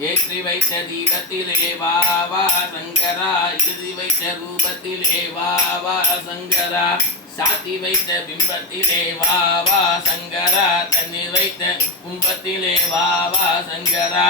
ஏற்றி வைத்த தீபத்திலே வாவா சங்கரா எழுதி வைத்த ரூபத்திலே வாவா சங்கரா சாத்தி வைத்த பிம்பத்திலே வாவா சங்கரா தண்ணீர் வைத்த கும்பத்திலே வாவா சங்கரா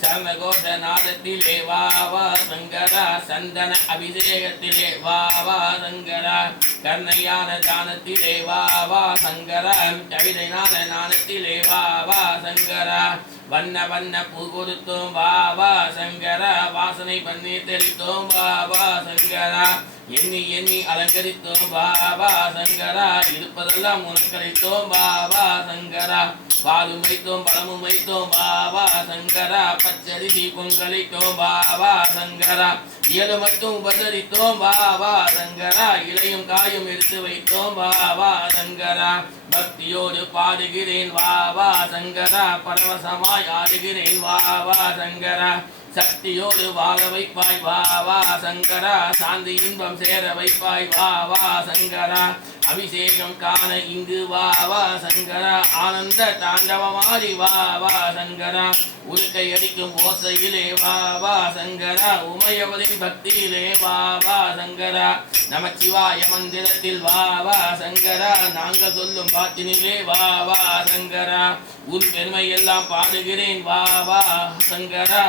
சரணகோஷ நாதத்திலே வாவா சங்கரா சந்தன அபிஷேகத்திலே வாவா சங்கரா கர்ணையான தானத்திலே வாவா சங்கரா கவிதையான நாணத்திலே வாவா சங்கரா வண்ண வண்ண பூ கொடுத்தோம் வாவா சங்கரா வாசனை பன்னீர் தெளித்தோம் வாவா சங்கரா எண்ணி எண்ணி அலங்கரித்தோம் பாபா சங்கரா இருப்பதெல்லாம் உனக்களித்தோம் பாபா சங்கரா பாலும் வைத்தோம் பழமும் வைத்தோம் பாபா சங்கரா பச்சரிசி பொங்கலித்தோம் பாபா சங்கரா இயலும் மட்டும் உபசரித்தோம் பாபா சங்கரா இலையும் காயும் எடுத்து வைத்தோம் பாபா சங்கரா பக்தியோடு பாடுகிறேன் வாவா சங்கரா பரவசமாய் ஆடுகிறேன் வாவா சங்கரா சக்தியோடு வாழ வைப்பாய் வாவா சங்கரா சாந்தி இன்பம் சேர வைப்பாய் வாவா சங்கரா அபிஷேகம் காண இங்கு வாவா சங்கரா ஆனந்த தாண்டவமாரி வாவா சங்கரா உருக்கை அடிக்கும் ஓசையிலே வாவா சங்கரா உமையவரின் பக்தியிலே வாவா சங்கரா நமச்சிவாய மந்திரத்தில் வாவா சங்கரா நாங்கள் சொல்லும் பாட்டினிலே வாவா சங்கரா உன் பெருமை எல்லாம் பாடுகிறேன் வாவா சங்கரா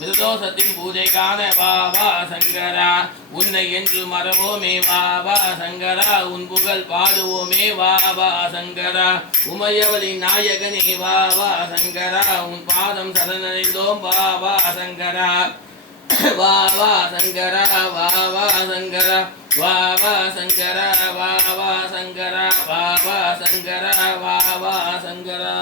பிரதோஷத்தின் பூஜை காண வாவா சங்கரா உன்னை என்று மறவோமே வாவா சங்கரா உன் புகழ் பாடுவோமே வாவா சங்கரா உமையவளின் நாயகனே வாவா சங்கரா உன் பாதம் சரணடைந்தோம் வாவா சங்கரா வாவா சங்கரா வாவா சங்கரா வாவா சங்கரா வாவா சங்கரா வாவா சங்கரா வாவா சங்கரா